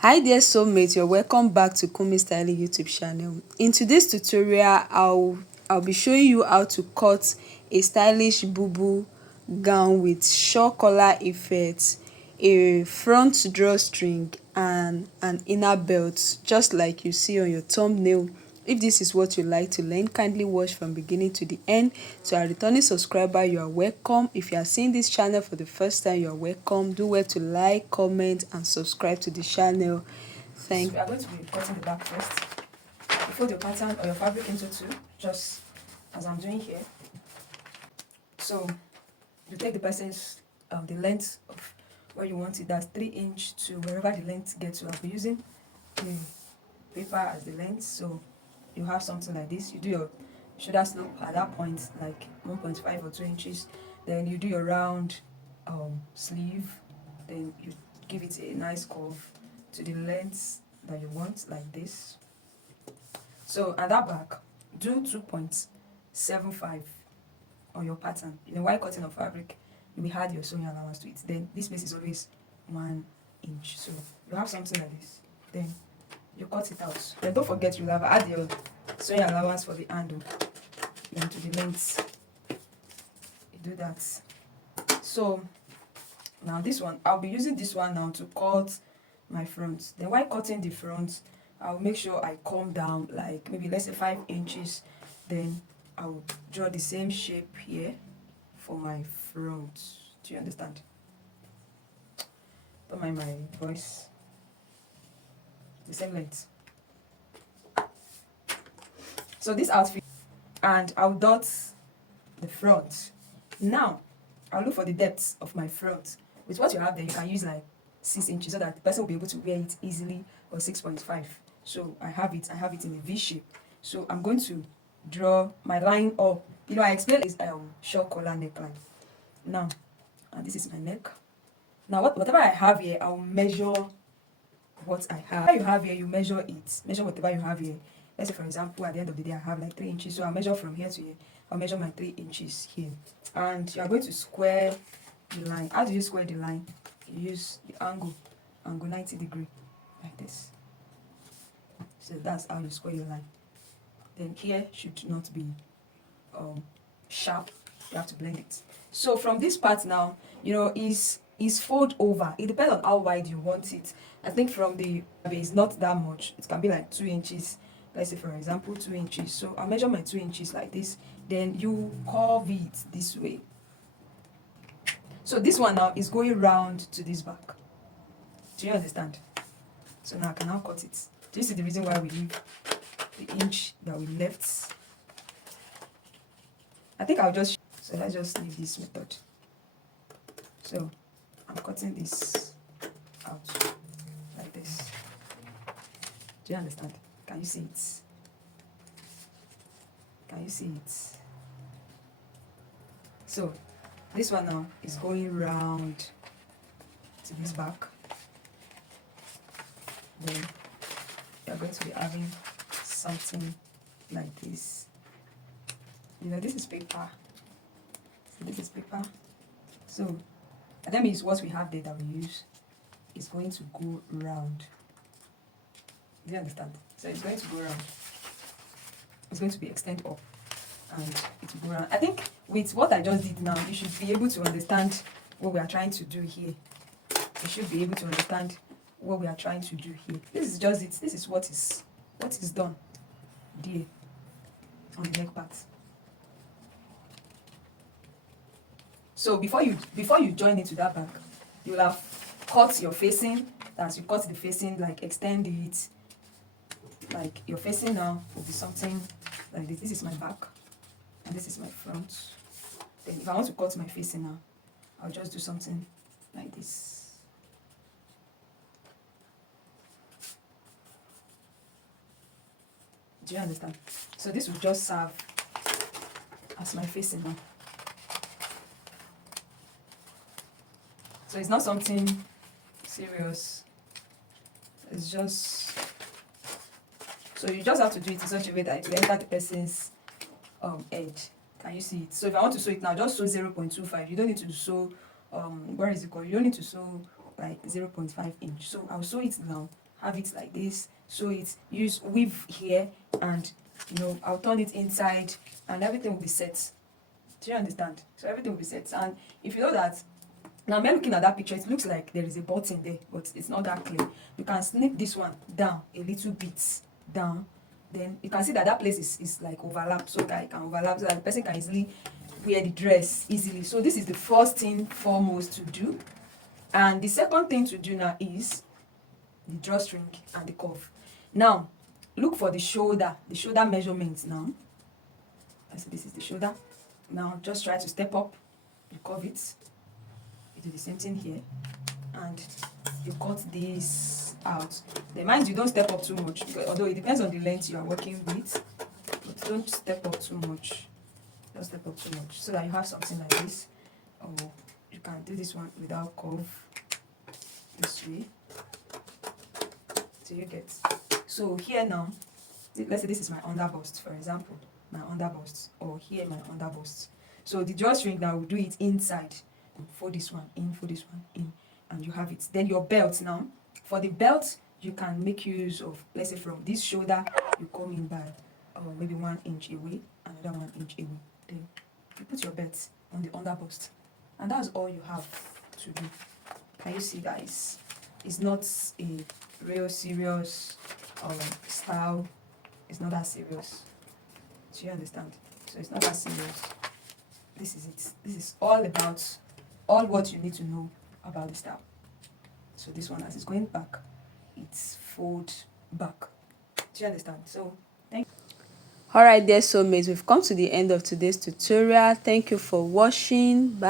Hi there soulmate, you're welcome back to Kunmi Styling YouTube channel. In today's tutorial, I'll be showing you how to cut a stylish bubu gown with shawl collar effect, a front drawstring and an inner belt, just like you see on your thumbnail. If this is what you like to learn, kindly watch from beginning to the end. To our returning subscriber, you are welcome. If you are seeing this channel for the first time, you are welcome. Do well to like, comment and subscribe to the channel. Thank you. We are going to be cutting the back first. You fold your pattern or your fabric into two, just as I'm doing here. So you take the person's the length of where you want it. That's 3" to wherever the length gets to. I'll be using the paper as the length, so you have something like this. You do your shoulder slope at that point, like 1.5 or 2 inches. Then you do your round sleeve. Then you give it a nice curve to the length that you want, like this. So at that back, do 2.75 on your pattern. While cutting of fabric, you will add your sewing allowance to it. Then this place is always 1 inch. So you have something like this. Then you cut it out. Then don't forget, you'll have add your sewing allowance for the handle, then to the length. You do that. So now this one, I'll be using this one now to cut my front. Then while cutting the front, I'll make sure I come down like maybe let's say 5 inches. Then I'll draw the same shape here for my front. Do you understand? Don't mind my voice. The same length. So this outfit, and I'll dot the front. Now I'll look for the depth of my front. With what you have there, you can use like 6 inches so that the person will be able to wear it easily, or 6.5. So I have it in a V shape. So I'm going to draw my line up. I explained this shawl collar neckline. Now, and this is my neck. Now whatever I have here, I'll measure what I have. Whatever you have here, you measure it. Measure whatever you have here. Let's say for example, at the end of the day, I have like 3 inches. So I'll measure from here to here. I'll measure my 3 inches here. And you are going to square the line. How do you square the line? You use the angle 90 degree, like this. So that's how you square your line. Then here should not be sharp. You have to blend it. So from this part now, is fold over. It depends on how wide you want it. I think from the base, not that much. It can be like 2 inches. Let's say for example 2 inches. So I'll measure my 2 inches like this. Then you curve it this way. So this one now is going round to this back. Do you understand? So now I can now cut it. Do you see the reason why we leave the inch that we left? I think I'll just, so let's just leave this method. So I'm cutting this out like this. Do you understand? Can you see it? Can you see it? So this one now is going round to this back. Then you're going to be having something like this. This is paper. So this is paper. So that means what we have there that we use is going to go round. Do you understand? So it's going to go round. It's going to be extend up and it will go round. I think with what I just did now, you should be able to understand what we are trying to do here. You should be able to understand what we are trying to do here. This is just it. This is what is done there on the neck part. So before you join into that back, you'll have cut your facing. As you cut the facing, like extend it. Like your facing now will be something like this. This is my back and this is my front. Then if I want to cut my facing now, I'll just do something like this. Do you understand? So this will just serve as my facing now. So it's not something serious. It's just, so you just have to do it in such a way that it will enter the person's edge. Can you see it? So if I want to sew it now, just sew 0.25. You don't need to sew where is it called? You don't need to sew like 0.5 inch. So I'll sew it now have it like this. So it's use weave here, and I'll turn it inside, and everything will be set. Do you understand? So everything will be set. And if you know that, now when looking at that picture, it looks like there is a button there, but it's not that clear. You can snip this one down a little bit down. Then you can see that that place is like overlap, so that it can overlap, so that the person can easily wear the dress easily. So this is the first thing foremost to do. And the second thing to do now is the drawstring and the cuff. Now, look for the shoulder measurement now. I see this is the shoulder. Now, just try to step up, you curve it. You do the same thing here, and you cut this out. Then mind you, don't step up too much, because although it depends on the length you are working with, but don't step up too much. Don't step up too much, so that you have something like this. Or you can do this one without curve, this way. So you get. So here now, let's say this is my underbust, for example, my underbust, or here my underbust. So the drawstring now will do it inside. Fold this one in, fold this one in, and you have it. Then your belt now. For the belt, you can make use of, let's say from this shoulder, you come in by maybe 1 inch away, another 1 inch away. Then you put your belt on the underbust, and that's all you have to do. Can you see, guys? It's not a real serious style. It's not that serious. Do you understand? So it's not that serious. This is it. This is all about all what you need to know about the style. So this one, as it's going back, it's fold back. Do you understand? So thank you. Alright, dear soulmates, we've come to the end of today's tutorial. Thank you for watching. Bye.